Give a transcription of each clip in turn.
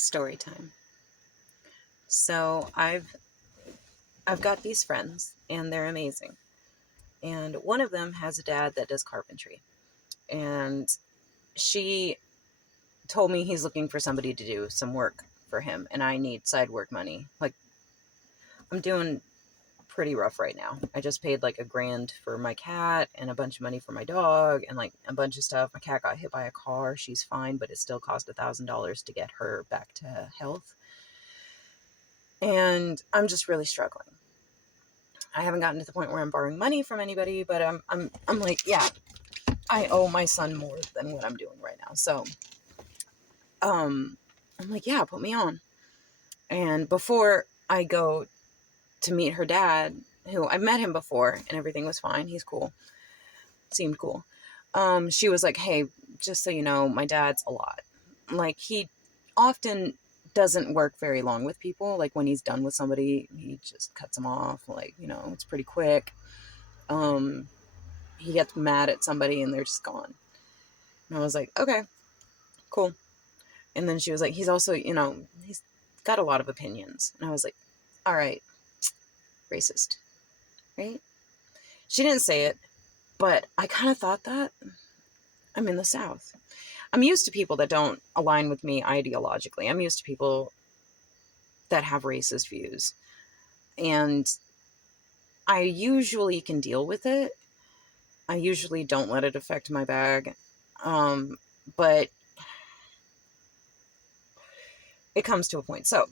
Story time. So I've got these friends and they're amazing. And one of them has a dad that does carpentry. And she told me he's looking for somebody to do some work for him and I need side work money. Like, I'm doing pretty rough right now. I just paid like $1,000 for my cat and a bunch of money for my dog and like a bunch of stuff. My cat got hit by a car. She's fine, but it still cost $1,000 to get her back to health. And I'm just really struggling. I haven't gotten to the point where I'm borrowing money from anybody, but I'm like, yeah, I owe my son more than what I'm doing right now. So, I'm like, yeah, put me on. And before I go to meet her dad, who I've met him before and everything was fine. He's cool. Seemed cool. She was like, hey, just so you know, my dad's a lot. Like, he often doesn't work very long with people. Like, when he's done with somebody, he just cuts them off. Like, it's pretty quick. He gets mad at somebody and they're just gone. And I was like, okay, cool. And then she was like, he's also, he's got a lot of opinions. And I was like, all right, racist, right? She didn't say it, but I kind of thought that. I'm in the South. I'm used to people that don't align with me ideologically. I'm used to people that have racist views. And I usually can deal with it. I usually don't let it affect my bag. But it comes to a point. So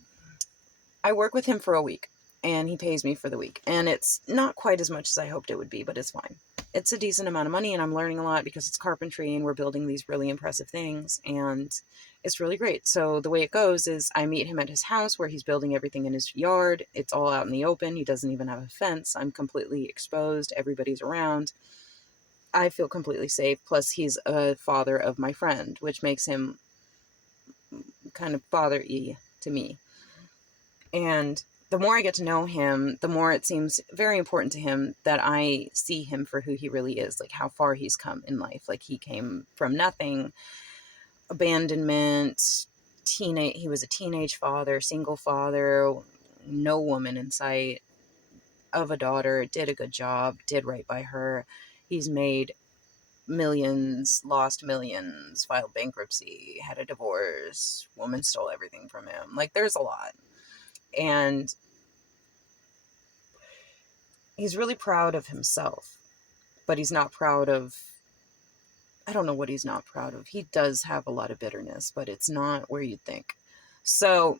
I work with him for a week and he pays me for the week. And it's not quite as much as I hoped it would be, but it's fine. It's a decent amount of money and I'm learning a lot because it's carpentry and we're building these really impressive things and it's really great. So the way it goes is I meet him at his house where he's building everything in his yard. It's all out in the open. He doesn't even have a fence. I'm completely exposed. Everybody's around. I feel completely safe. Plus he's a father of my friend, which makes him kind of father-y to me. And the more I get to know him, the more it seems very important to him that I see him for who he really is, like how far he's come in life. Like, he came from nothing, abandonment, he was a teenage father, single father, no woman in sight, of a daughter, did a good job, did right by her. He's made millions, lost millions, filed bankruptcy, had a divorce, woman stole everything from him. Like, there's a lot. And he's really proud of himself, but he's not proud of, I don't know what he's not proud of. He does have a lot of bitterness, but it's not where you'd think. So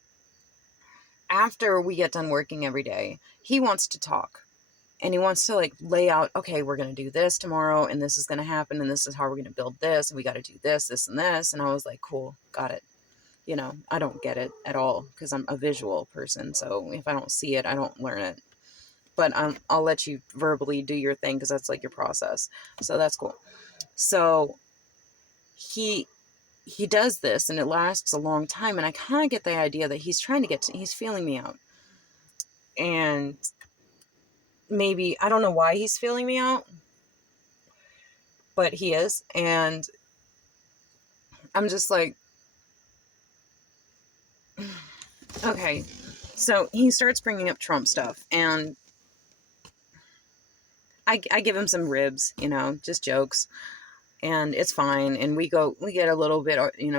after we get done working every day, he wants to talk and he wants to like lay out, okay, we're going to do this tomorrow and this is going to happen and this is how we're going to build this and we got to do this, this, and this. And I was like, cool, got it. I don't get it at all because I'm a visual person. So if I don't see it, I don't learn it. But I'll let you verbally do your thing because that's like your process. So that's cool. So he does this and it lasts a long time. And I kind of get the idea that he's trying to he's feeling me out. And maybe, I don't know why he's feeling me out, but he is. And I'm just like, okay. So he starts bringing up Trump stuff and I give him some ribs, just jokes. And it's fine. And we get a little bit,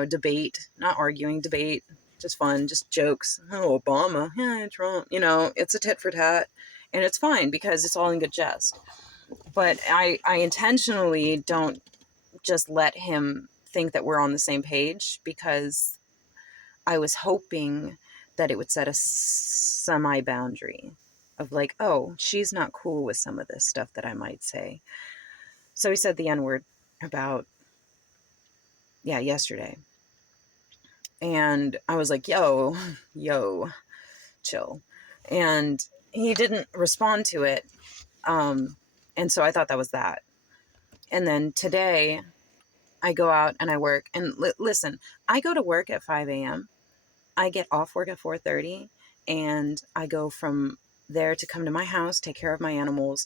debate, not arguing, debate, just fun, just jokes. Oh, Obama, yeah, Trump, it's a tit for tat and it's fine because it's all in good jest. But I intentionally don't just let him think that we're on the same page because I was hoping that it would set a semi boundary of like, oh, she's not cool with some of this stuff that I might say. So he said the N-word about, yesterday. And I was like, yo, chill. And he didn't respond to it. And so I thought that was that. And then today I go out and I work and listen, I go to work at 5 a.m. I get off work at 4:30 and I go from there to come to my house, take care of my animals,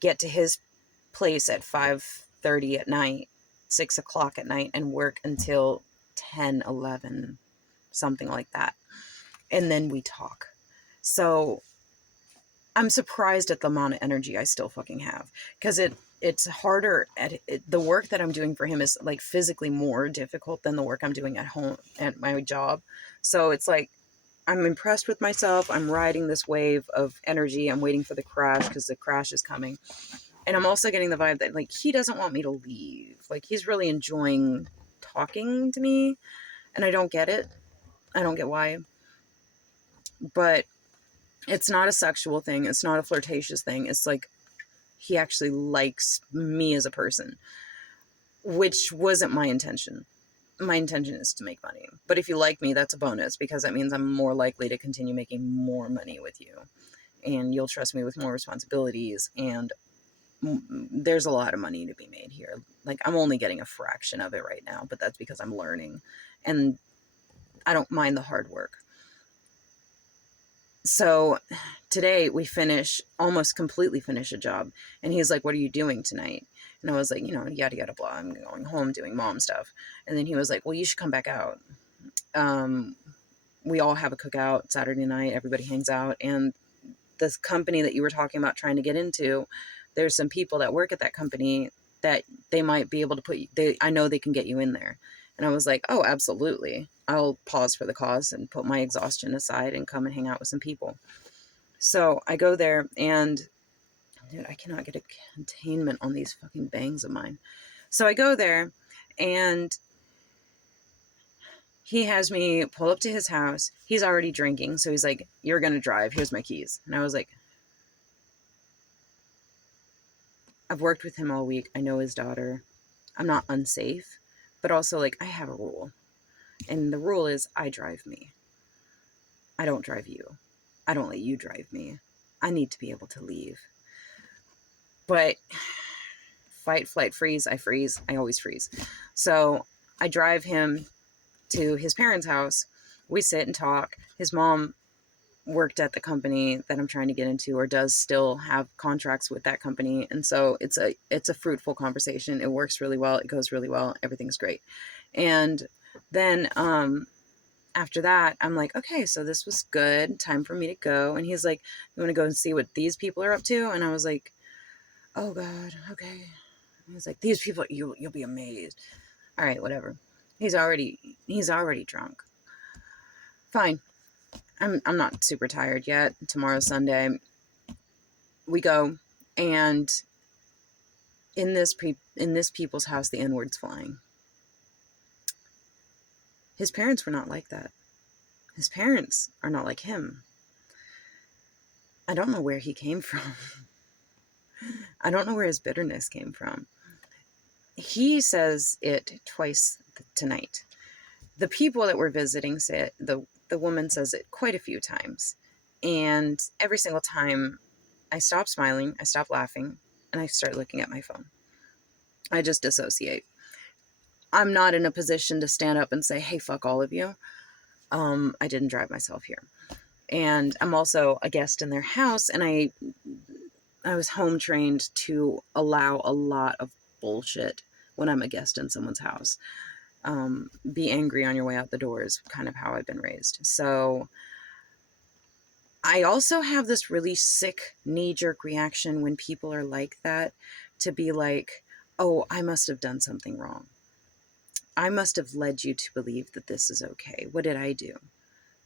get to his place at 5:30 at night, 6 o'clock at night, and work until 10, 11. something like that. And then we talk. So I'm surprised at the amount of energy I still fucking have, because it's harder at it. The work that I'm doing for him is like physically more difficult than the work I'm doing at home at my job. So it's like, I'm impressed with myself. I'm riding this wave of energy. I'm waiting for the crash because the crash is coming. And I'm also getting the vibe that like he doesn't want me to leave. Like he's really enjoying talking to me, and I don't get it. I don't get why. But it's not a sexual thing. It's not a flirtatious thing. It's like he actually likes me as a person, which wasn't my intention. My intention is to make money. But if you like me, that's a bonus, because that means I'm more likely to continue making more money with you. And you'll trust me with more responsibilities. And there's a lot of money to be made here. Like, I'm only getting a fraction of it right now, but that's because I'm learning. And I don't mind the hard work. So today we almost completely finish a job. And he's like, what are you doing tonight? And I was like, yada, yada, blah. I'm going home doing mom stuff. And then he was like, well, you should come back out. We all have a cookout Saturday night. Everybody hangs out. And this company that you were talking about trying to get into, there's some people that work at that company that they might be able to I know they can get you in there. And I was like, oh, absolutely. I'll pause for the cause and put my exhaustion aside and come and hang out with some people. So I go there, and dude, I cannot get a containment on these fucking bangs of mine. So I go there, and he has me pull up to his house. He's already drinking. So he's like, you're going to drive. Here's my keys. And I was like, I've worked with him all week. I know his daughter. I'm not unsafe, but also like I have a rule. And the rule is I drive me. I don't drive you. I don't let you drive me. I need to be able to leave. But fight, flight, freeze. I freeze. I always freeze. So I drive him to his parents' house. We sit and talk. His mom worked at the company that I'm trying to get into, or does still have contracts with that company. And so it's a fruitful conversation. It works really well. It goes really well. Everything's great. And then after that, I'm like, okay, so this was good. Time for me to go. And he's like, you want to go and see what these people are up to? And I was like, oh God, okay. And he's like, these people, you'll be amazed. All right, whatever. He's already drunk. Fine. I'm not super tired yet. Tomorrow's Sunday. We go, and in this people's house, the N-word's flying. His parents were not like that. His parents are not like him. I don't know where he came from. I don't know where his bitterness came from. He says it twice tonight. The people that we're visiting say it, the woman says it quite a few times. And every single time I stop smiling, I stop laughing, and I start looking at my phone. I just dissociate. I'm not in a position to stand up and say, hey, fuck all of you. I didn't drive myself here. And I'm also a guest in their house, and I was home trained to allow a lot of bullshit when I'm a guest in someone's house. Be angry on your way out the door is kind of how I've been raised. So I also have this really sick knee-jerk reaction when people are like that, to be like, oh, I must have done something wrong. I must have led you to believe that this is okay. What did I do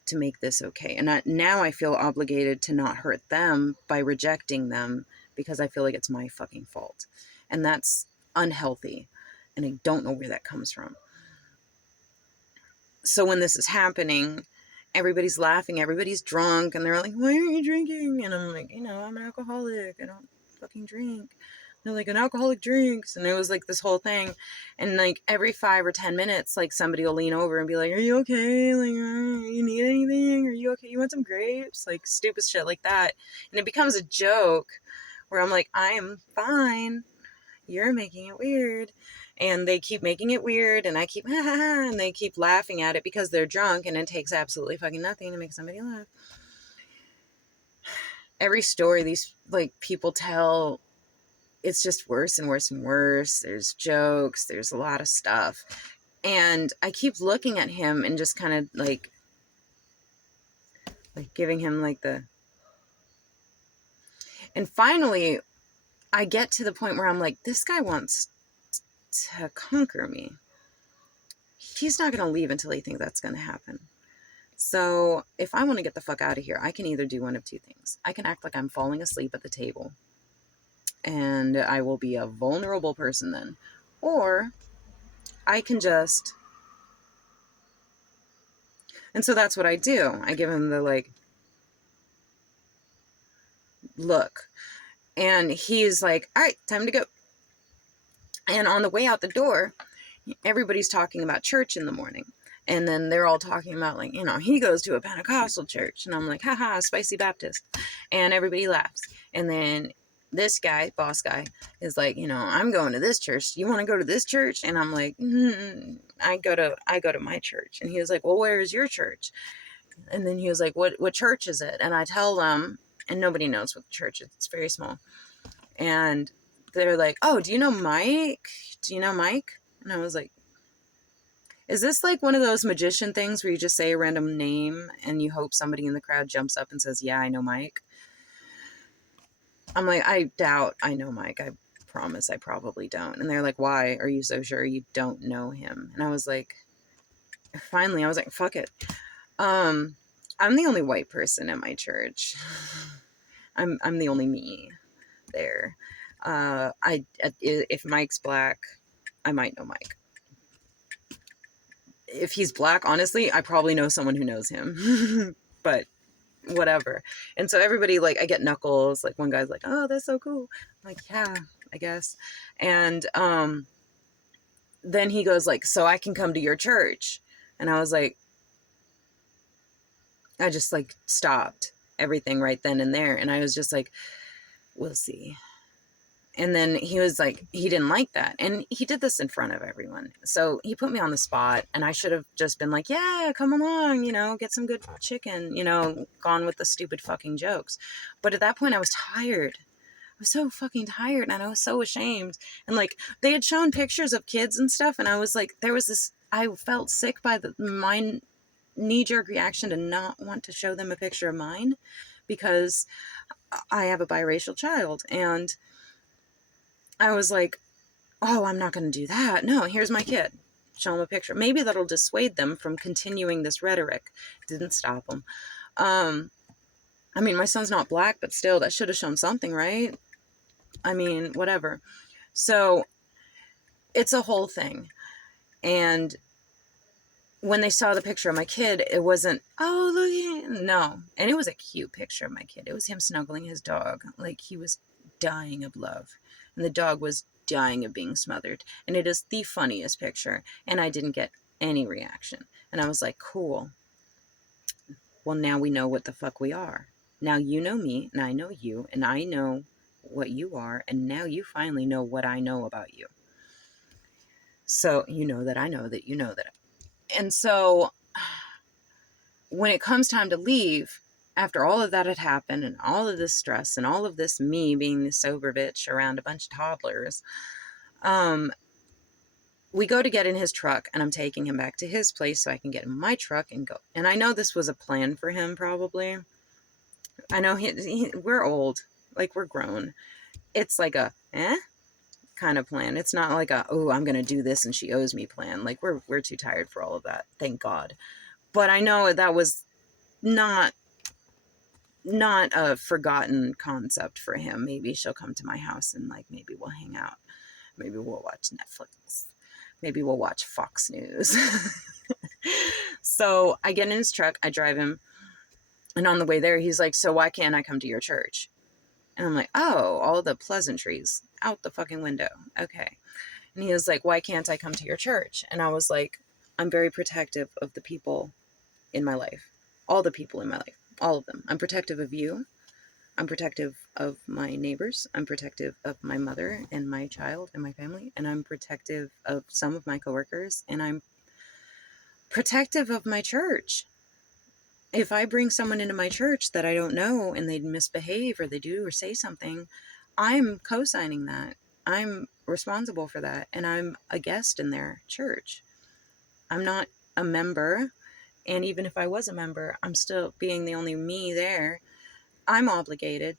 to make this okay? And now I feel obligated to not hurt them by rejecting them, because I feel like it's my fucking fault. And that's unhealthy. And I don't know where that comes from. So when this is happening, everybody's laughing, everybody's drunk, and they're like, why aren't you drinking? And I'm like, I'm an alcoholic. I don't fucking drink. They're like, an alcoholic drinks. And it was like this whole thing. And like every 5 or 10 minutes, like somebody will lean over and be like, are you okay? Like, you need anything? Are you okay? You want some grapes? Like stupid shit like that. And it becomes a joke where I'm like, I'm fine. You're making it weird. And they keep making it weird, and I keep, and they keep laughing at it because they're drunk, and it takes absolutely fucking nothing to make somebody laugh. Every story these like people tell, it's just worse and worse and worse. There's jokes, there's a lot of stuff. And I keep looking at him and just kind of like like giving him like the, and finally I get to the point where I'm like, this guy wants to conquer me. He's not going to leave until he thinks that's going to happen. So if I want to get the fuck out of here, I can either do one of two things. I can act like I'm falling asleep at the table, and I will be a vulnerable person then. Or I can just, and so that's what I do. I give him the like, look. And he's like, all right, time to go. And on the way out the door, everybody's talking about church in the morning. And then they're all talking about, like, he goes to a Pentecostal church. And I'm like, haha, spicy Baptist. And everybody laughs. And then this guy, boss guy, is like, I'm going to this church. You want to go to this church? And I'm like, I go to my church. And he was like, well, where is your church? And then he was like, what church is it? And I tell them, and nobody knows what church is. It's very small. And they're like, oh, do you know Mike? Do you know Mike? And I was like, is this like one of those magician things where you just say a random name and you hope somebody in the crowd jumps up and says, yeah, I know Mike? I'm like, I doubt I know Mike. I promise I probably don't. And they're like, why are you so sure you don't know him? And I was like, finally, I was like, fuck it. I'm the only white person at my church. I'm the only me there. If Mike's black, I might know Mike. If he's black, honestly, I probably know someone who knows him. But whatever. And so everybody, like, I get Knuckles. Like, one guy's like, oh, that's so cool. I'm like, yeah, I guess. And then he goes like, so I can come to your church. And I was like, I just like stopped everything right then and there. And I was just like, we'll see. And then he was like, he didn't like that. And he did this in front of everyone. So he put me on the spot, and I should have just been like, yeah, come along, get some good chicken, gone with the stupid fucking jokes. But at that point I was tired. I was so fucking tired, and I was so ashamed. And like, they had shown pictures of kids and stuff. And I was like, I felt sick by my knee-jerk reaction to not want to show them a picture of mine, because I have a biracial child. And I was like, oh, I'm not going to do that. No, here's my kid. Show them a picture. Maybe that'll dissuade them from continuing this rhetoric. Didn't stop them. I mean, my son's not black, but still, that should have shown something, right? I mean, whatever. So it's a whole thing. And when they saw the picture of my kid, it wasn't, oh, look, no. And it was a cute picture of my kid. It was him snuggling his dog. Like, he was dying of love. And the dog was dying of being smothered. And it is the funniest picture. And I didn't get any reaction. And I was like, cool. Well, now we know what the fuck we are. Now you know me, and I know you, and I know what you are. And now you finally know what I know about you. So you know that I know that you know that. And so when it comes time to leave, after all of that had happened, and all of this stress, and all of this me being the sober bitch around a bunch of toddlers, we go to get in his truck, and I'm taking him back to his place so I can get in my truck and go. And I know this was a plan for him, probably. I know we're old, like, we're grown. It's like a kind of plan. It's not like a, oh, I'm gonna do this and she owes me plan. Like, we're too tired for all of that, thank God. But I know that was not a forgotten concept for him. Maybe she'll come to my house and, like, maybe we'll hang out. Maybe we'll watch Netflix. Maybe we'll watch Fox News. So I get in his truck, I drive him, and on the way there, he's like, so why can't I come to your church? And I'm like, oh, all the pleasantries out the fucking window. Okay. And he was like, why can't I come to your church? And I was like, I'm very protective of the people in my life. All the people in my life. All of them. I'm protective of you. I'm protective of my neighbors. I'm protective of my mother and my child and my family. And I'm protective of some of my coworkers. And I'm protective of my church. If I bring someone into my church that I don't know and they misbehave or they do or say something, I'm co-signing that. I'm responsible for that. And I'm a guest in their church. I'm not a member. And even if I was a member, I'm still being the only me there. I'm obligated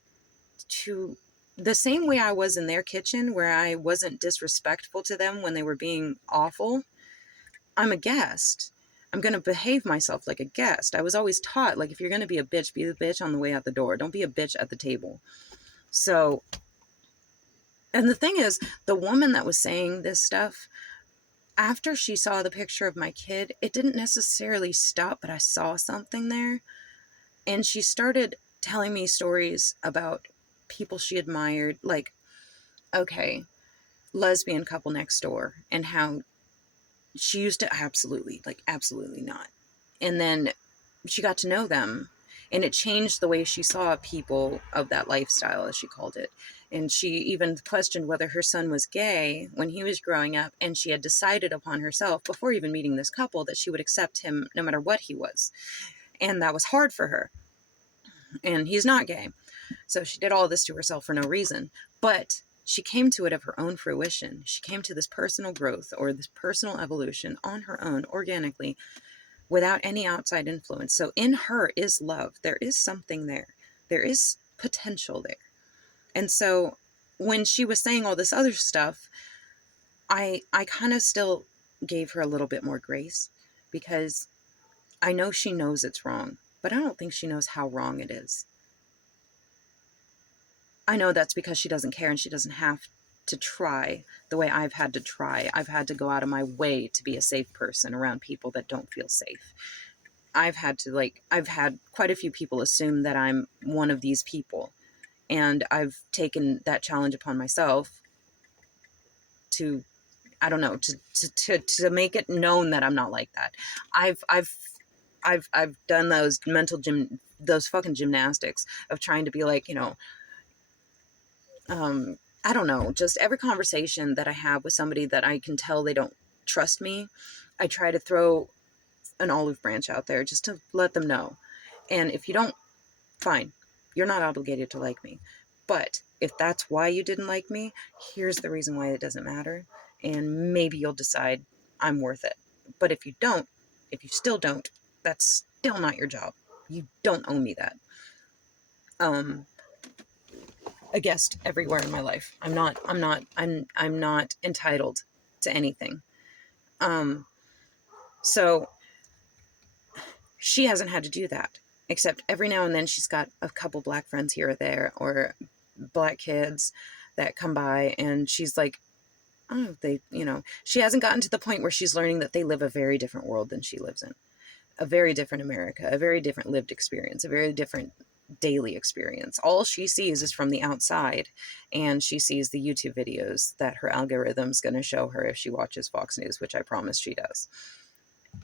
to, the same way I was in their kitchen where I wasn't disrespectful to them when they were being awful. I'm a guest. I'm going to behave myself like a guest. I was always taught, like, if you're going to be a bitch on the way out the door. Don't be a bitch at the table. So, and the thing is, the woman that was saying this stuff, after she saw the picture of my kid, it didn't necessarily stop, but I saw something there. And she started telling me stories about people she admired, like, okay, lesbian couple next door, and how she used to absolutely not. And then she got to know them, and it changed the way she saw people of that lifestyle, as she called it. And she even questioned whether her son was gay when he was growing up, and she had decided upon herself before even meeting this couple that she would accept him no matter what he was. And that was hard for her. And he's not gay. So she did all this to herself for no reason. But she came to it of her own fruition. She came to this personal growth or this personal evolution on her own, organically, without any outside influence. So in her is love. There is something there. There is potential there. And so when she was saying all this other stuff, I kind of still gave her a little bit more grace, because I know she knows it's wrong, but I don't think she knows how wrong it is. I know that's because she doesn't care and she doesn't have to try the way I've had to try. I've had to go out of my way to be a safe person around people that don't feel safe. I've had quite a few people assume that I'm one of these people. And I've taken that challenge upon myself to, I don't know, to make it known that I'm not like that. I've done those those fucking gymnastics of trying to be like, I don't know, just every conversation that I have with somebody that I can tell they don't trust me, I try to throw an olive branch out there just to let them know. And if you don't, fine, you're not obligated to like me. But if that's why you didn't like me, here's the reason why it doesn't matter. And maybe you'll decide I'm worth it. But if you still don't, that's still not your job. You don't owe me that. A guest everywhere in my life. I'm not entitled to anything. So she hasn't had to do that, except every now and then she's got a couple black friends here or there, or black kids that come by, and she's like, oh, she hasn't gotten to the point where she's learning that they live a very different world than she lives in, a very different America, a very different lived experience, a very different daily experience. All she sees is from the outside, and she sees the YouTube videos that her algorithm's going to show her if she watches Fox News, which I promise she does.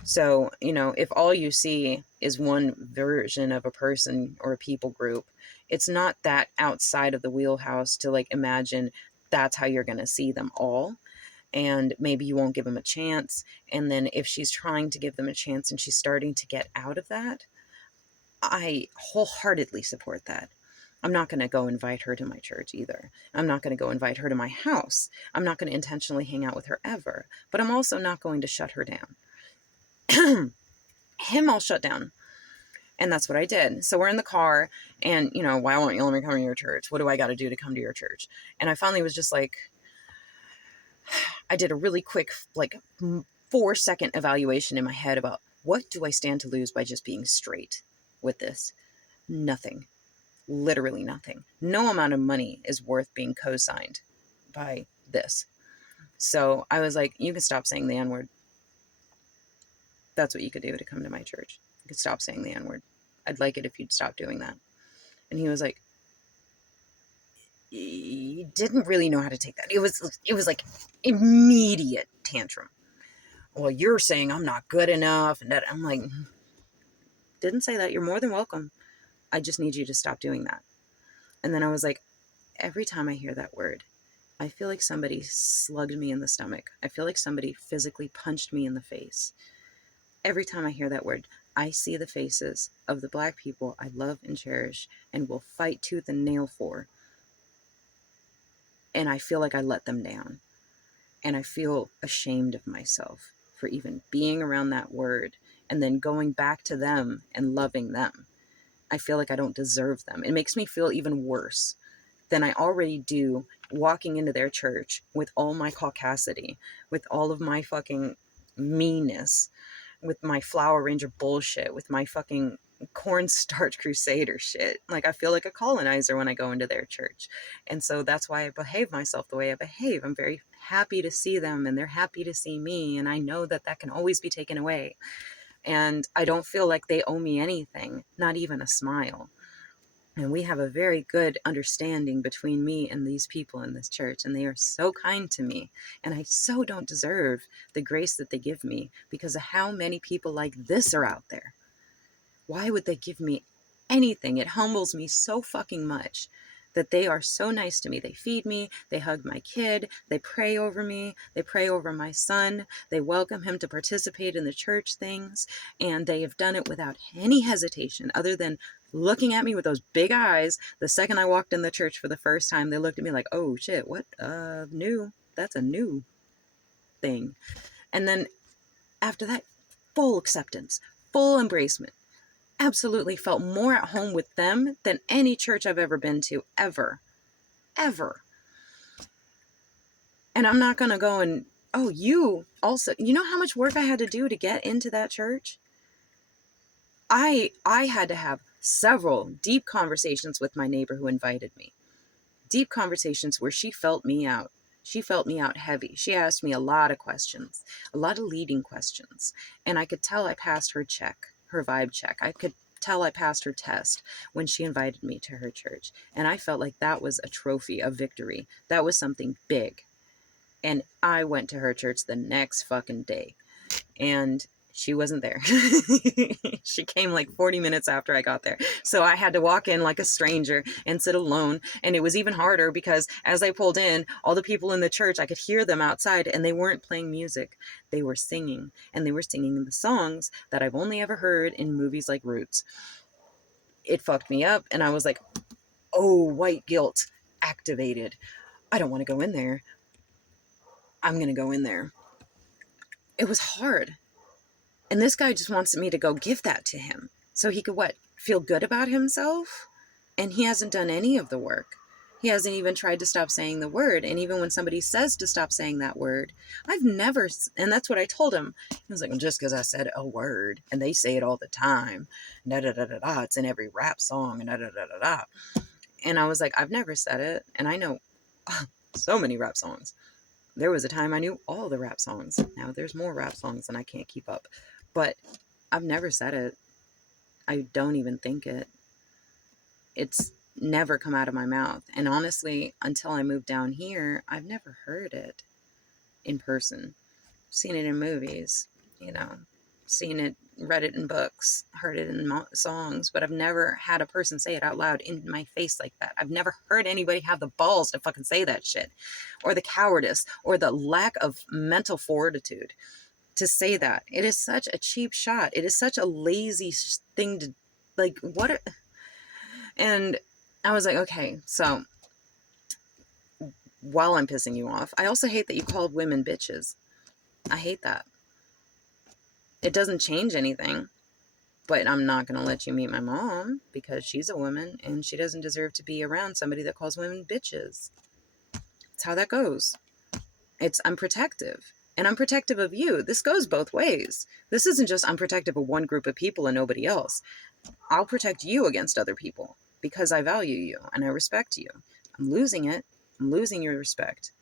So, if all you see is one version of a person or a people group, it's not that outside of the wheelhouse to imagine that's how you're going to see them all. And maybe you won't give them a chance. And then if she's trying to give them a chance and she's starting to get out of that, I wholeheartedly support that. I'm not going to go invite her to my church either. I'm not going to go invite her to my house. I'm not going to intentionally hang out with her ever. But I'm also not going to shut her down. Him, I'll shut down. And that's what I did. So we're in the car, and, why won't you let me come to your church? What do I got to do to come to your church? And I finally was just like, I did a really quick, 4-second evaluation in my head about what do I stand to lose by just being straight with this? Nothing. Literally nothing. No amount of money is worth being co-signed by this. So I was like, you can stop saying the N-word. That's what you could do to come to my church. You could stop saying the N-word. I'd like it if you'd stop doing that. And he was like, he didn't really know how to take that. It was like immediate tantrum. Well, you're saying I'm not good enough. And that, I'm like, didn't say that. You're more than welcome. I just need you to stop doing that. And then I was like, every time I hear that word, I feel like somebody slugged me in the stomach. I feel like somebody physically punched me in the face. Every time I hear that word, I see the faces of the black people I love and cherish and will fight tooth and nail for. And I feel like I let them down. And I feel ashamed of myself for even being around that word and then going back to them and loving them. I feel like I don't deserve them. It makes me feel even worse than I already do walking into their church with all my caucasity, with all of my fucking meanness, with my Flower Ranger bullshit, with my fucking cornstarch crusader shit. Like, I feel like a colonizer when I go into their church. And so that's why I behave myself the way I behave. I'm very happy to see them, and they're happy to see me. And I know that that can always be taken away. And I don't feel like they owe me anything, not even a smile. And we have a very good understanding between me and these people in this church. And they are so kind to me. And I so don't deserve the grace that they give me because of how many people like this are out there. Why would they give me anything? It humbles me so fucking much that they are so nice to me. They feed me, they hug my kid, they pray over me, they pray over my son, they welcome him to participate in the church things, and they have done it without any hesitation other than looking at me with those big eyes. The second I walked in the church for the first time, they looked at me like, oh shit, what? New? That's a new thing. And then after that, full acceptance, full embracement. Absolutely felt more at home with them than any church I've ever been to, ever. And I'm not going to go and, oh, you also, you know how much work I had to do to get into that church? I had to have several deep conversations with my neighbor who invited me. Deep conversations where she felt me out. She felt me out heavy. She asked me a lot of questions, a lot of leading questions. And I could tell I passed her check, her vibe check. I could tell I passed her test when she invited me to her church. And I felt like that was a trophy of victory. That was something big. And I went to her church the next fucking day. And she wasn't there. She came like 40 minutes after I got there. So I had to walk in like a stranger and sit alone. And it was even harder because as I pulled in, all the people in the church, I could hear them outside and they weren't playing music. They were singing. And they were singing the songs that I've only ever heard in movies like Roots. It fucked me up. And I was like, oh, white guilt activated. I don't want to go in there. I'm going to go in there. It was hard. And this guy just wants me to go give that to him so he could, what, feel good about himself? And he hasn't done any of the work. He hasn't even tried to stop saying the word. And even when somebody says to stop saying that word, I've never, and that's what I told him. He was like, well, just because I said a word and they say it all the time, da da da da da, it's in every rap song, and da da da da da. And I was like, I've never said it. And I know so many rap songs. There was a time I knew all the rap songs. Now there's more rap songs and I can't keep up. But I've never said it. I don't even think it. It's never come out of my mouth. And honestly, until I moved down here, I've never heard it in person. Seen it in movies, seen it, read it in books, heard it in songs, but I've never had a person say it out loud in my face like that. I've never heard anybody have the balls to fucking say that shit, or the cowardice, or the lack of mental fortitude to say that. It is such a cheap shot. It is such a lazy thing to, like, what? And I was like, okay, so while I'm pissing you off, I also hate that you called women bitches. I hate that. It doesn't change anything, but I'm not going to let you meet my mom because she's a woman and she doesn't deserve to be around somebody that calls women bitches. That's how that goes. I'm protective. And I'm protective of you. This goes both ways. This isn't just I'm protective of one group of people and nobody else. I'll protect you against other people because I value you and I respect you. I'm losing it. I'm losing your respect.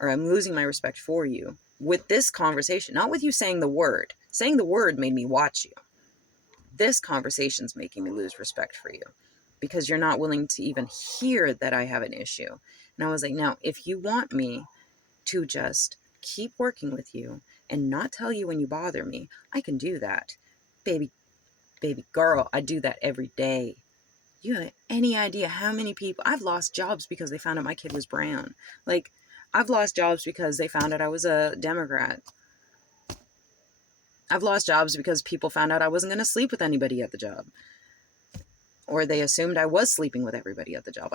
Or I'm losing my respect for you with this conversation, not with you saying the word. Saying the word made me watch you. This conversation's making me lose respect for you because you're not willing to even hear that I have an issue. And I was like, now, if you want me to just keep working with you and not tell you when you bother me, I can do that. Baby girl, I do that every day. You have any idea how many people I've lost jobs because they found out my kid was brown? Like, I've lost jobs because they found out I was a Democrat. I've lost jobs because people found out I wasn't going to sleep with anybody at the job. Or they assumed I was sleeping with everybody at the job.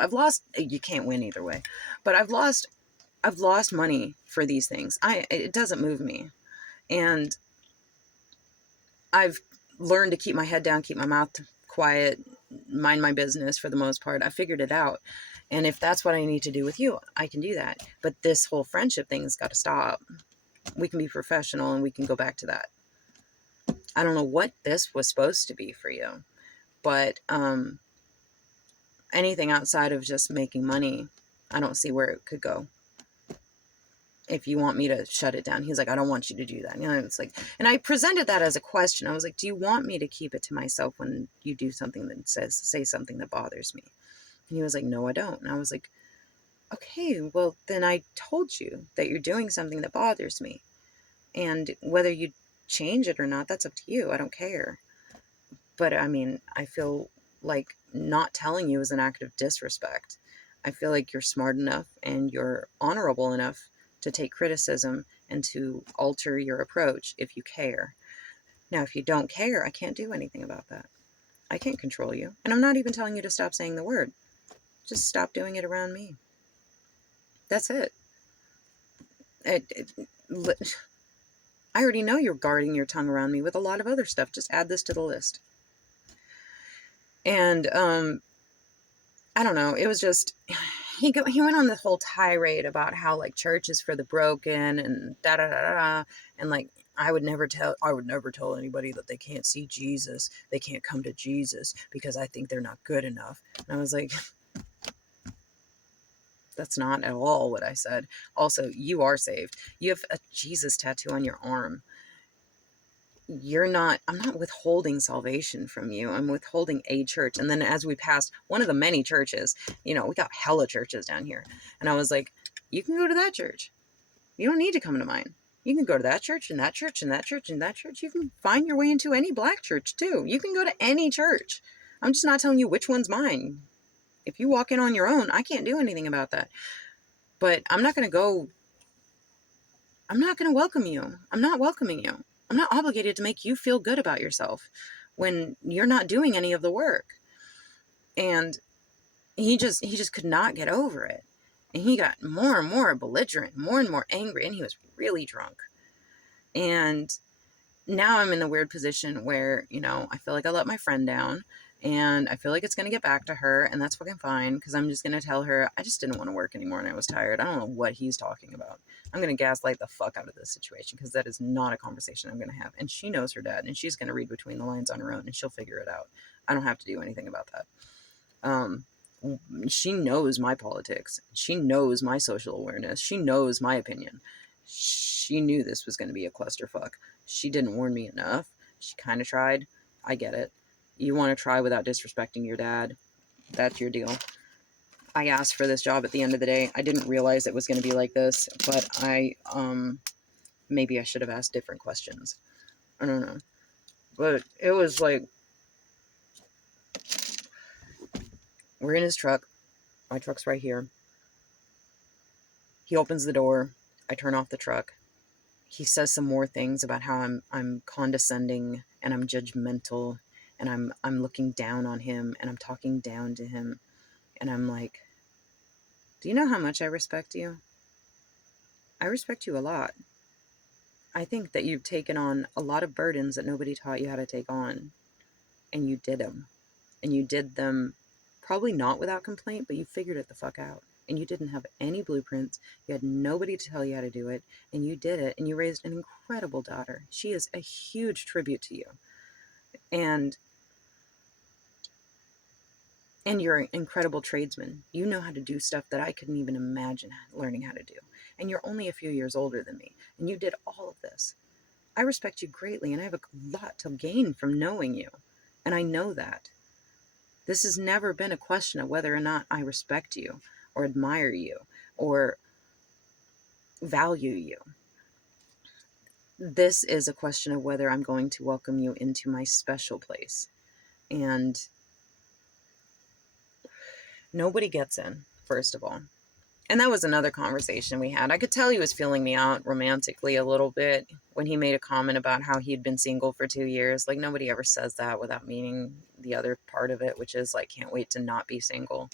You can't win either way. But I've lost money for these things. It doesn't move me. And I've learned to keep my head down, keep my mouth quiet, mind my business for the most part. I figured it out. And if that's what I need to do with you, I can do that. But this whole friendship thing has got to stop. We can be professional and we can go back to that. I don't know what this was supposed to be for you, but anything outside of just making money, I don't see where it could go. If you want me to shut it down. He's like, I don't want you to do that. You know, it's like, and I presented that as a question. I was like, do you want me to keep it to myself when you do something that say something that bothers me? And he was like, no, I don't. And I was like, okay, well, then I told you that you're doing something that bothers me. And whether you change it or not, that's up to you. I don't care. But I mean, I feel like not telling you is an act of disrespect. I feel like you're smart enough and you're honorable enough to take criticism and to alter your approach if you care. Now, if you don't care, I can't do anything about that. I can't control you. And I'm not even telling you to stop saying the word. Just stop doing it around me. That's it. I already know you're guarding your tongue around me with a lot of other stuff. Just add this to the list. And I don't know. It was just he went on this whole tirade about how like church is for the broken and da da da da, and like I would never tell anybody that they can't see Jesus, they can't come to Jesus because I think they're not good enough. And I was like, that's not at all what I said. Also, you are saved. You have a Jesus tattoo on your arm. I'm not withholding salvation from you. I'm withholding a church. And then as we passed one of the many churches, we got hella churches down here. And I was like, you can go to that church. You don't need to come to mine. You can go to that church and that church and that church and that church. You can find your way into any black church too. You can go to any church. I'm just not telling you which one's mine. If you walk in on your own, I can't do anything about that. But I'm not going to welcome you. I'm not welcoming you. I'm not obligated to make you feel good about yourself when you're not doing any of the work. And he just could not get over it. And he got more and more belligerent, more and more angry, and he was really drunk. And now I'm in the weird position where, I feel like I let my friend down, and I feel like it's going to get back to her, and that's fucking fine, because I'm just going to tell her I just didn't want to work anymore and I was tired. I don't know what he's talking about. I'm going to gaslight the fuck out of this situation, because that is not a conversation I'm going to have. And she knows her dad, and she's going to read between the lines on her own, and she'll figure it out. I don't have to do anything about that. She knows my politics. She knows my social awareness. She knows my opinion. She knew this was going to be a clusterfuck. She didn't warn me enough. She kind of tried. I get it. You want to try without disrespecting your dad. That's your deal. I asked for this job at the end of the day. I didn't realize it was going to be like this, but maybe I should have asked different questions. I don't know. But it was like, we're in his truck. My truck's right here. He opens the door. I turn off the truck. He says some more things about how I'm condescending and I'm judgmental and I'm looking down on him and I'm talking down to him. And I'm like, do you know how much I respect you? I respect you a lot. I think that you've taken on a lot of burdens that nobody taught you how to take on. And you did them. And you did them probably not without complaint, but you figured it the fuck out. And you didn't have any blueprints. You had nobody to tell you how to do it. And you did it. And you raised an incredible daughter. She is a huge tribute to you. And you're an incredible tradesman. You know how to do stuff that I couldn't even imagine learning how to do. And you're only a few years older than me. And you did all of this. I respect you greatly, and I have a lot to gain from knowing you. And I know that. This has never been a question of whether or not I respect you or admire you or value you. This is a question of whether I'm going to welcome you into my special place. And nobody gets in, first of all. And that was another conversation we had. I could tell he was feeling me out romantically a little bit when he made a comment about how he'd been single for 2 years. Like, nobody ever says that without meaning the other part of it, which is like, can't wait to not be single.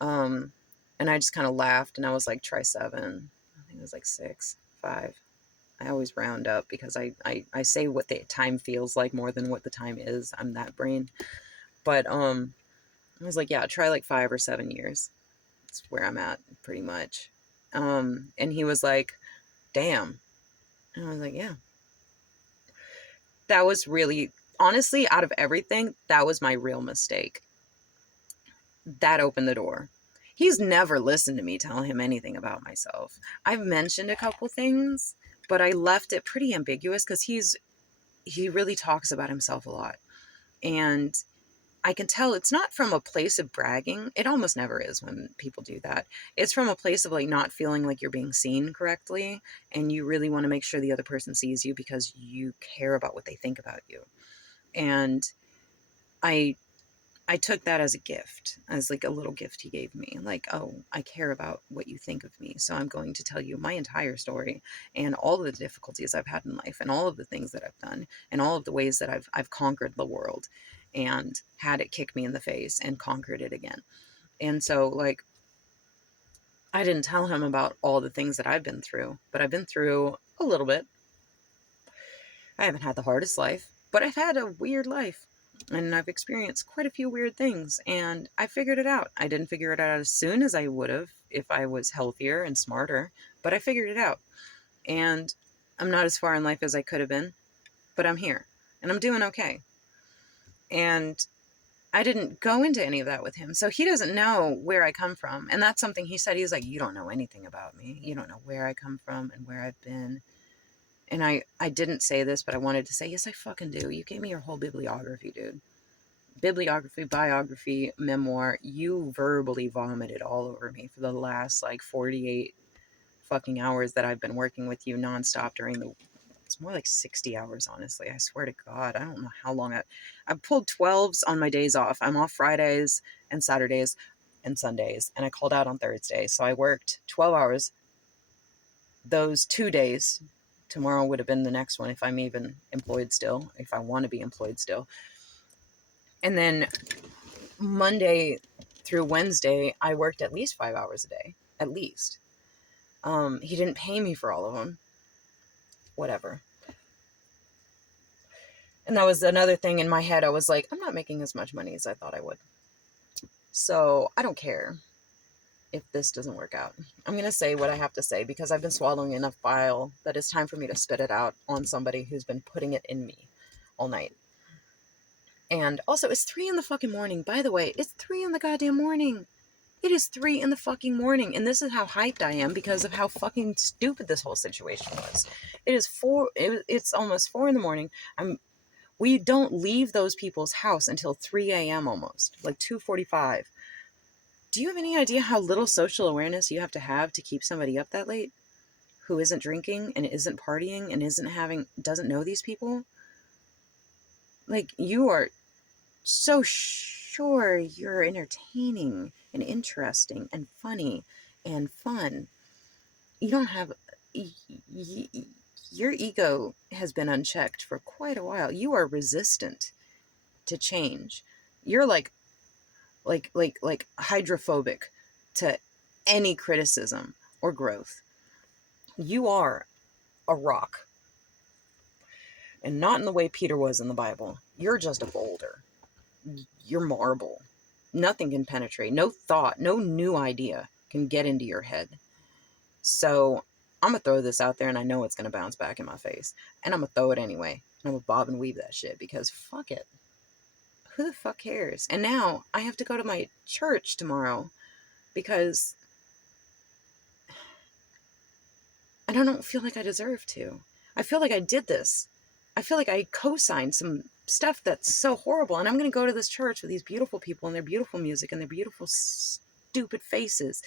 And I just kind of laughed and I was like, try 7. I think it was like 6, 5. I always round up because I say what the time feels like more than what the time is. I'm that brain. But I was like, yeah, try like 5 or 7 years. That's where I'm at pretty much. And he was like, damn. And I was like, yeah. That was really, honestly, out of everything, that was my real mistake. That opened the door. He's never listened to me tell him anything about myself. I've mentioned a couple things, but I left it pretty ambiguous because he really talks about himself a lot. And I can tell it's not from a place of bragging. It almost never is when people do that. It's from a place of like not feeling like you're being seen correctly, and you really want to make sure the other person sees you because you care about what they think about you. And I I took that as a gift, as like a little gift he gave me. Like, oh, I care about what you think of me. So I'm going to tell you my entire story and all of the difficulties I've had in life and all of the things that I've done and all of the ways that I've conquered the world and had it kick me in the face and conquered it again. And so like I didn't tell him about all the things that I've been through, but I've been through a little bit. I haven't had the hardest life, but I've had a weird life. And I've experienced quite a few weird things, and I figured it out. I didn't figure it out as soon as I would have if I was healthier and smarter, but I figured it out. And I'm not as far in life as I could have been, but I'm here, and I'm doing okay. And I didn't go into any of that with him, so he doesn't know where I come from. And that's something he said. He's like, you don't know anything about me. You don't know where I come from and where I've been. And I didn't say this, but I wanted to say, yes, I fucking do. You gave me your whole bibliography, dude. Bibliography, biography, memoir. You verbally vomited all over me for the last like 48 fucking hours that I've been working with you nonstop during the, it's more like 60 hours, honestly. I swear to God, I don't know how long I pulled 12s on my days off. I'm off Fridays and Saturdays and Sundays, and I called out on Thursday. So I worked 12 hours those 2 days. Tomorrow would have been the next one if I'm even employed still, if I want to be employed still. And then Monday through Wednesday, I worked at least 5 hours a day, at least. He didn't pay me for all of them. Whatever. And that was another thing in my head. I was like, I'm not making as much money as I thought I would. So I don't care if this doesn't work out. I'm going to say what I have to say because I've been swallowing enough bile that it's time for me to spit it out on somebody who's been putting it in me all night. And also, it's 3 in the fucking morning. By the way, it's 3 in the goddamn morning. It is 3 in the fucking morning. And this is how hyped I am because of how fucking stupid this whole situation was. It is 4. It's almost 4 in the morning. We don't leave those people's house until 3 a.m. almost, like 2:45. Do you have any idea how little social awareness you have to keep somebody up that late who isn't drinking and isn't partying and doesn't know these people? Like, you are so sure you're entertaining and interesting and funny and fun. You don't have... your ego has been unchecked for quite a while. You are resistant to change. You're like hydrophobic to any criticism or growth. You are a rock. And not in the way Peter was in the Bible. You're just a boulder. You're marble. Nothing can penetrate. No thought, no new idea can get into your head. So I'm going to throw this out there, and I know it's going to bounce back in my face. And I'm going to throw it anyway. And I'm going to bob and weave that shit because fuck it. Who the fuck cares? And now I have to go to my church tomorrow because I don't feel like I deserve to. I feel like I did this. I feel like I co-signed some stuff that's so horrible. And I'm going to go to this church with these beautiful people and their beautiful music and their beautiful stupid faces.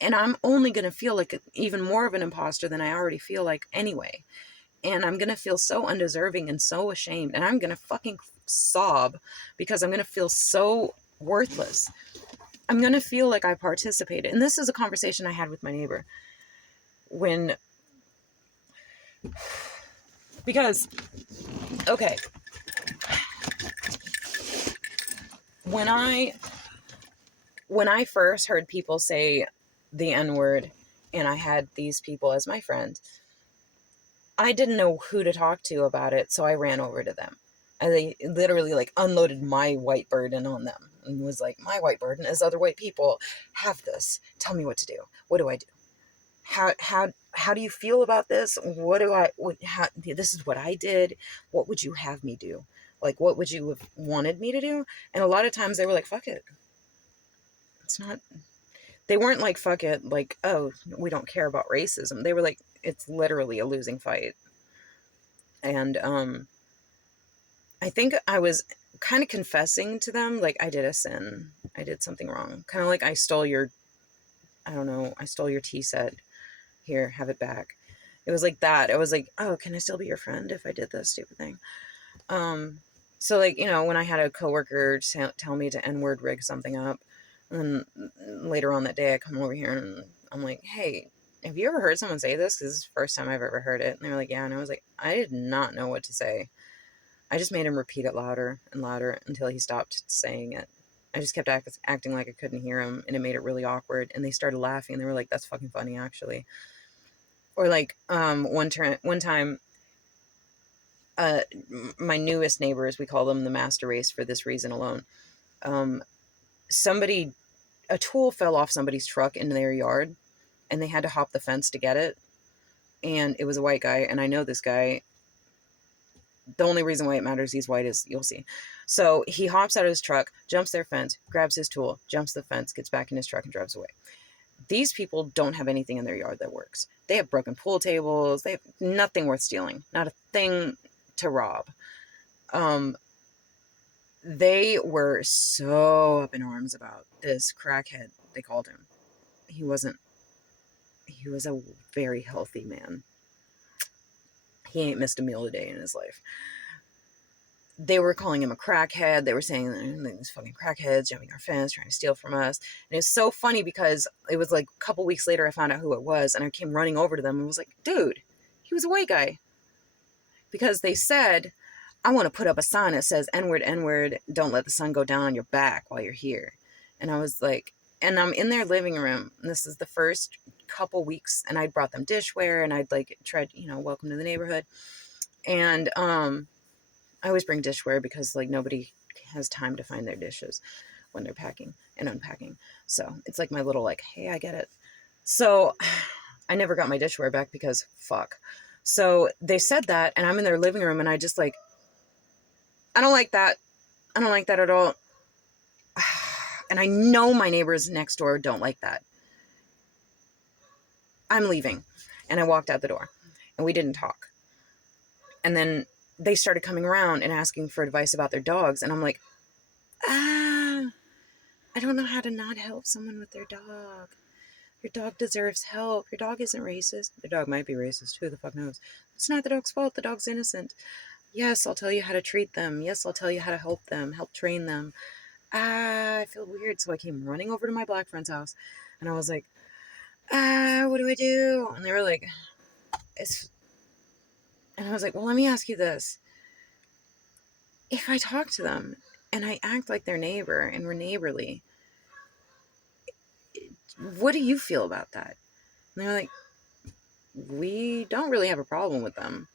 And I'm only going to feel like even more of an imposter than I already feel like anyway. And I'm going to feel so undeserving and so ashamed. And I'm going to fucking sob because I'm going to feel so worthless. I'm going to feel like I participated. And this is a conversation I had with my neighbor. Because, okay. When I first heard people say the N-word and I had these people as my friend, I didn't know who to talk to about it, so I ran over to them. And they literally like unloaded my white burden on them and was like, my white burden is other white people have this. Tell me what to do. What do I do? How do you feel about this? This is what I did. What would you have me do? Like, what would you have wanted me to do? And a lot of times they were like, fuck it. It's not, they weren't like, fuck it, like, oh, we don't care about racism. They were like, it's literally a losing fight. And I think I was kind of confessing to them, like, I did a sin. I did something wrong. Kind of like I stole your tea set. Here, have it back. It was like that. It was like, oh, can I still be your friend if I did this stupid thing? So like, when I had a coworker tell me to N-word rig something up, and then later on that day I come over here and I'm like, hey, have you ever heard someone say this? Because this is the first time I've ever heard it. And they were like, yeah. And I was like, I did not know what to say. I just made him repeat it louder and louder until he stopped saying it. I just kept acting like I couldn't hear him, and it made it really awkward. And they started laughing, and they were like, that's fucking funny, actually. Or like one time, my newest neighbors, we call them the master race for this reason alone. A tool fell off somebody's truck into their yard, and they had to hop the fence to get it. And it was a white guy, and I know this guy. The only reason why it matters he's white is you'll see. So he hops out of his truck, jumps their fence, grabs his tool, jumps the fence, gets back in his truck, and drives away. These people don't have anything in their yard that works. They have broken pool tables. They have nothing worth stealing. Not a thing to rob. They were so up in arms about this crackhead, they called him. He was a very healthy man. He ain't missed a meal a day in his life. They were calling him a crackhead. They were saying these fucking crackheads jumping our fence, trying to steal from us. And it was so funny because it was like a couple weeks later I found out who it was, and I came running over to them and was like, dude, he was a white guy. Because they said, I want to put up a sign that says N-word, N-word, don't let the sun go down on your back while you're here. And I was like, and I'm in their living room, and this is the first couple weeks, and I'd brought them dishware, and I'd like tried, welcome to the neighborhood. And I always bring dishware because like nobody has time to find their dishes when they're packing and unpacking. So it's like my little like, hey, I get it. So I never got my dishware back because fuck. So they said that, and I'm in their living room, and I just like, I don't like that. I don't like that at all. And I know my neighbors next door don't like that. I'm leaving. And I walked out the door, and we didn't talk. And then they started coming around and asking for advice about their dogs. And I'm like, I don't know how to not help someone with their dog. Your dog deserves help. Your dog isn't racist. Their dog might be racist. Who the fuck knows? It's not the dog's fault. The dog's innocent. Yes, I'll tell you how to treat them. Yes, I'll tell you how to help them, help train them. I feel weird. So I came running over to my black friend's house, and I was like, what do I do? And they were like, and I was like, well, let me ask you this. If I talk to them and I act like their neighbor and we're neighborly, what do you feel about that? And they're like, we don't really have a problem with them.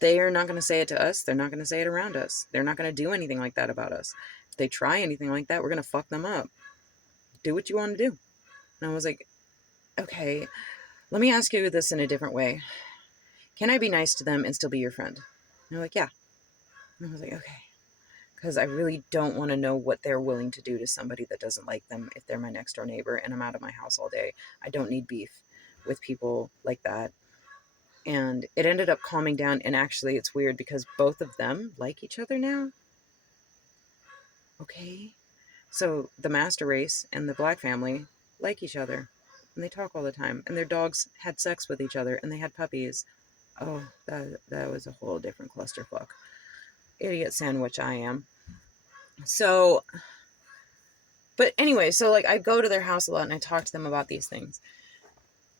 They are not going to say it to us. They're not going to say it around us. They're not going to do anything like that about us. If they try anything like that, we're going to fuck them up. Do what you want to do. And I was like, okay, let me ask you this in a different way. Can I be nice to them and still be your friend? And they're like, yeah. And I was like, okay. Because I really don't want to know what they're willing to do to somebody that doesn't like them if they're my next door neighbor and I'm out of my house all day. I don't need beef with people like that. And it ended up calming down. And actually, it's weird because both of them like each other now. Okay. So the master race and the black family like each other. And they talk all the time. And their dogs had sex with each other. And they had puppies. Oh, that was a whole different clusterfuck. Idiot sandwich I am. So, but anyway, so like I go to their house a lot and I talk to them about these things.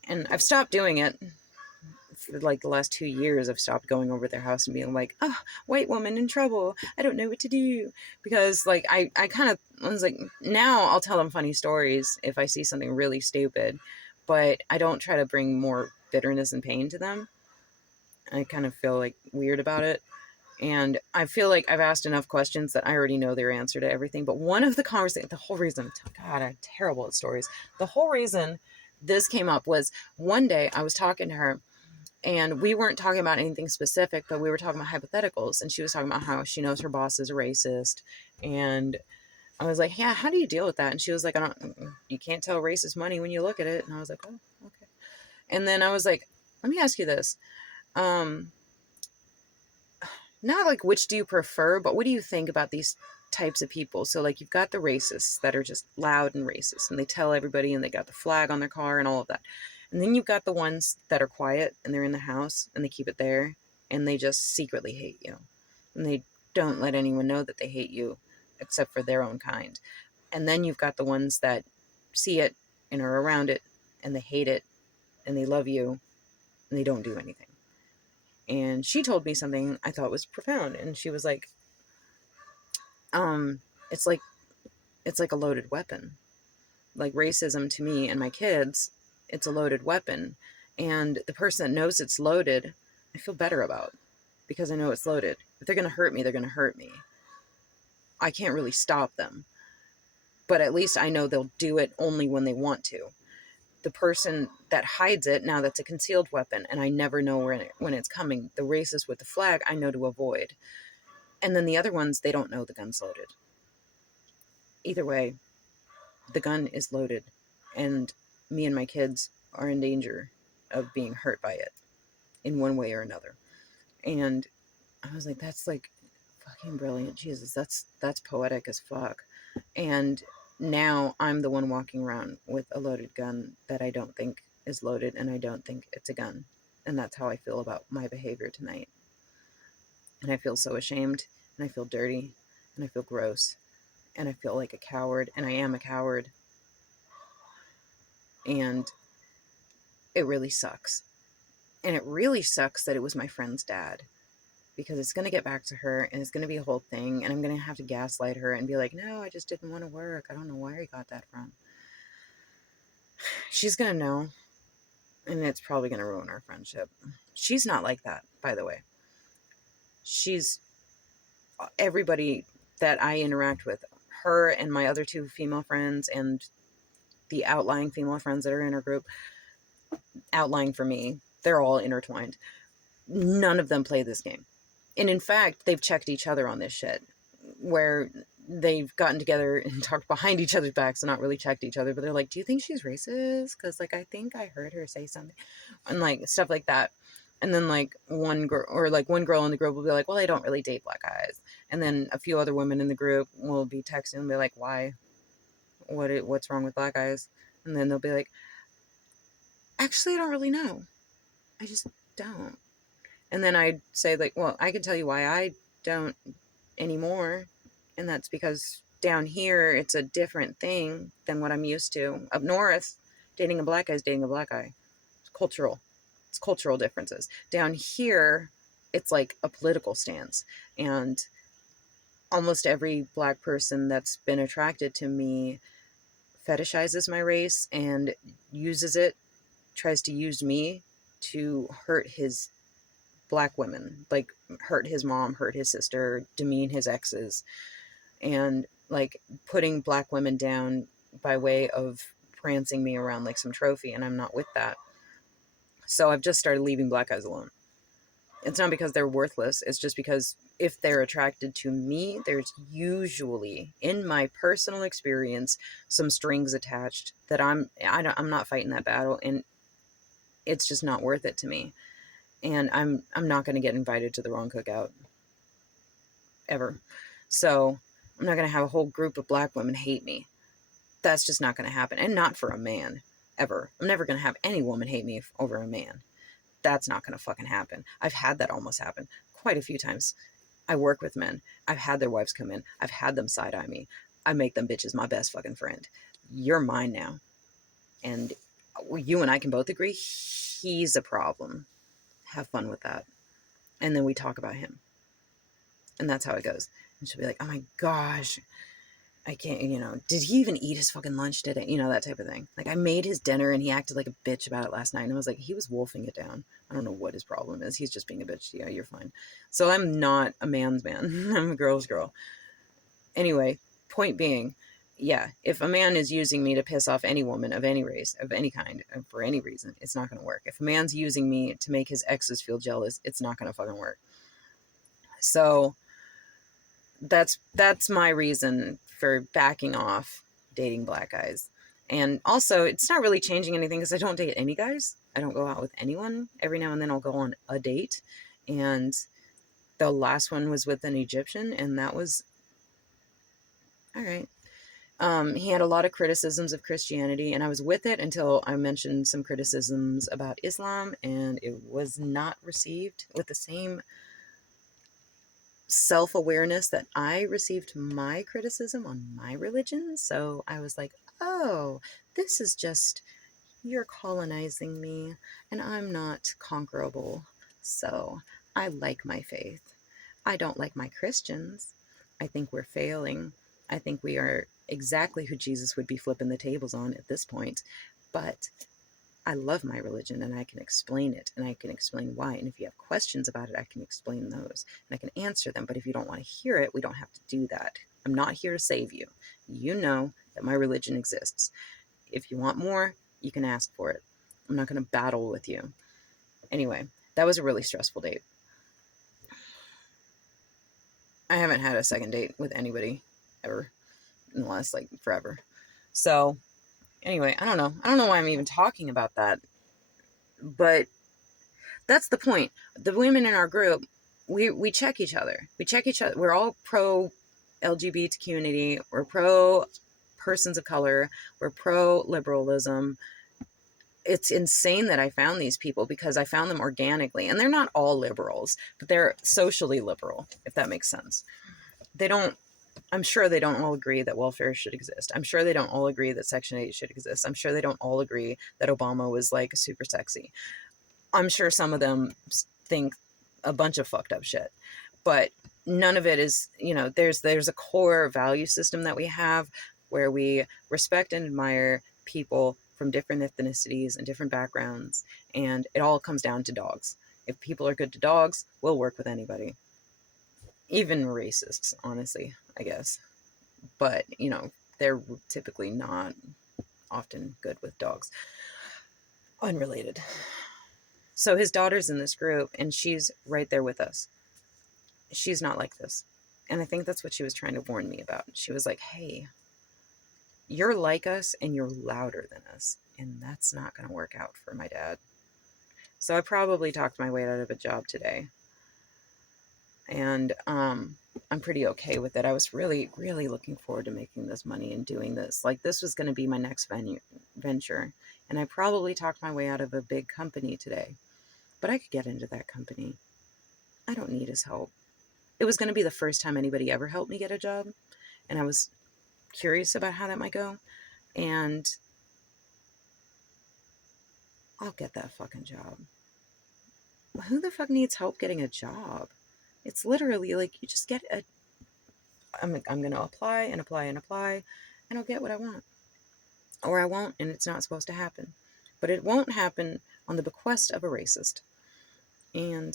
And I've stopped doing it. For like the last 2 years, I've stopped going over their house and being like, oh, white woman in trouble. I don't know what to do. Because like I kind of was like, now I'll tell them funny stories if I see something really stupid. But I don't try to bring more bitterness and pain to them. I kind of feel like weird about it. And I feel like I've asked enough questions that I already know their answer to everything. But one of the conversations, the whole reason, God, I'm terrible at stories. The whole reason this came up was one day I was talking to her, and we weren't talking about anything specific, but we were talking about hypotheticals. And she was talking about how she knows her boss is a racist. And I was like, yeah, how do you deal with that? And she was like, you can't tell racist money when you look at it. And I was like, oh, okay. And then I was like, let me ask you this. Um, Not like which do you prefer, but what do you think about these types of people? So like you've got the racists that are just loud and racist and they tell everybody and they got the flag on their car and all of that. And then you've got the ones that are quiet and they're in the house and they keep it there and they just secretly hate you. And they don't let anyone know that they hate you except for their own kind. And then you've got the ones that see it and are around it and they hate it and they love you and they don't do anything. And she told me something I thought was profound. And she was like, um, it's like it's like a loaded weapon. Like racism to me and my kids, it's a loaded weapon. And the person that knows it's loaded, I feel better about because I know it's loaded. If they're gonna hurt me, they're gonna hurt me. I can't really stop them. But at least I know they'll do it only when they want to. The person that hides it, now that's a concealed weapon, and I never know when it's coming. The racist with the flag, I know to avoid. And then the other ones, they don't know the gun's loaded. Either way, the gun is loaded, and me and my kids are in danger of being hurt by it in one way or another. And I was like, that's like fucking brilliant. Jesus, that's poetic as fuck. And now I'm the one walking around with a loaded gun that I don't think is loaded and I don't think it's a gun. And that's how I feel about my behavior tonight. And I feel so ashamed and I feel dirty and I feel gross and I feel like a coward and I am a coward. And it really sucks. And it really sucks that it was my friend's dad because it's going to get back to her and it's going to be a whole thing. And I'm going to have to gaslight her and be like, no, I just didn't want to work. I don't know where he got that from. She's going to know. And it's probably going to ruin our friendship. She's not like that, by the way. She's everybody that I interact with, her and my other two female friends and the outlying female friends that are in her group, outlying for me, they're all intertwined. None of them play this game. And in fact, they've checked each other on this shit, where they've gotten together and talked behind each other's backs and not really checked each other, but they're like, do you think she's racist? Because, like, I think I heard her say something. And, like, stuff like that. And then, like, one girl in the group will be like, well, I don't really date black guys. And then a few other women in the group will be texting and be like, why? What's wrong with black guys? And then they'll be like, actually, I don't really know. I just don't. And then I'd say, like, well, I can tell you why I don't anymore. And that's because down here, it's a different thing than what I'm used to. Up north, dating a black guy is dating a black guy. It's cultural. It's cultural differences. Down here, it's like a political stance. And almost every black person that's been attracted to me fetishizes my race and uses it, tries to use me to hurt his black women, like hurt his mom, hurt his sister, demean his exes, and like putting black women down by way of prancing me around like some trophy, and I'm not with that. So I've just started leaving black guys alone. It's not because they're worthless, it's just because if they're attracted to me, there's usually, in my personal experience, some strings attached that I'm not fighting that battle, and it's just not worth it to me. And I'm not going to get invited to the wrong cookout ever. So I'm not going to have a whole group of black women hate me. That's just not going to happen. And not for a man, ever. I'm never going to have any woman hate me over a man. That's not going to fucking happen. I've had that almost happen quite a few times. I work with men. I've had their wives come in. I've had them side-eye me. I make them bitches my best fucking friend. You're mine now. And you and I can both agree he's a problem. Have fun with that. And then we talk about him. And that's how it goes. And she'll be like, oh my gosh, I can't, did he even eat his fucking lunch today? That type of thing. Like, I made his dinner and he acted like a bitch about it last night. And I was like, he was wolfing it down. I don't know what his problem is. He's just being a bitch. Yeah, you're fine. So I'm not a man's man. I'm a girl's girl. Anyway, point being, yeah, if a man is using me to piss off any woman of any race, of any kind, for any reason, it's not going to work. If a man's using me to make his exes feel jealous, it's not going to fucking work. So that's my reason for backing off dating black guys. And also, it's not really changing anything because I don't date any guys. I don't go out with anyone. Every now and then I'll go on a date. And the last one was with an Egyptian, and that was all right. He had a lot of criticisms of Christianity, and I was with it until I mentioned some criticisms about Islam, and it was not received with the same self-awareness that I received my criticism on my religion. So I was like, oh, this is just, you're colonizing me, and I'm not conquerable. So I like my faith. I don't like my Christians. I think we're failing. I think we are exactly who Jesus would be flipping the tables on at this point. But I love my religion and I can explain it and I can explain why. And if you have questions about it, I can explain those and I can answer them. But if you don't want to hear it, we don't have to do that. I'm not here to save you. You know that my religion exists. If you want more, you can ask for it. I'm not going to battle with you. Anyway, that was a really stressful date. I haven't had a second date with anybody ever in the last, like, forever. So anyway, I don't know why I'm even talking about that, but that's the point. The women in our group, we check each other. We check each other. We're all pro LGBT community. We're pro persons of color. We're pro liberalism. It's insane that I found these people because I found them organically, and they're not all liberals, but they're socially liberal, if that makes sense. I'm sure they don't all agree that welfare should exist. I'm sure they don't all agree that Section 8 should exist. I'm sure they don't all agree that Obama was, like, super sexy. I'm sure some of them think a bunch of fucked up shit, but none of it is, there's a core value system that we have where we respect and admire people from different ethnicities and different backgrounds, and it all comes down to dogs. If people are good to dogs, we'll work with anybody. Even racists, honestly, I guess. But, they're typically not often good with dogs. Unrelated. So his daughter's in this group, and she's right there with us. She's not like this. And I think that's what she was trying to warn me about. She was like, hey, you're like us, and you're louder than us. And that's not going to work out for my dad. So I probably talked my way out of a job today. And I'm pretty okay with it. I was really, really looking forward to making this money and doing this. Like, this was going to be my next venture. And I probably talked my way out of a big company today. But I could get into that company. I don't need his help. It was going to be the first time anybody ever helped me get a job. And I was curious about how that might go. And I'll get that fucking job. Who the fuck needs help getting a job? It's literally like you just get I'm going to apply and apply and apply, and I'll get what I want. Or I won't, and it's not supposed to happen. But it won't happen on the bequest of a racist. And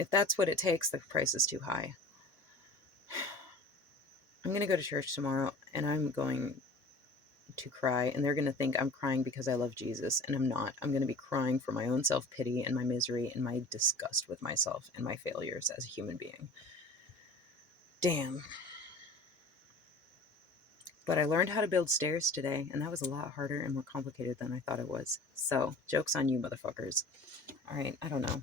if that's what it takes, the price is too high. I'm going to go to church tomorrow, and I'm going to cry, and they're going to think I'm crying because I love Jesus, and I'm not. I'm going to be crying for my own self-pity and my misery and my disgust with myself and my failures as a human being. Damn. But I learned how to build stairs today, and that was a lot harder and more complicated than I thought it was. So, joke's on you, motherfuckers. All right, I don't know.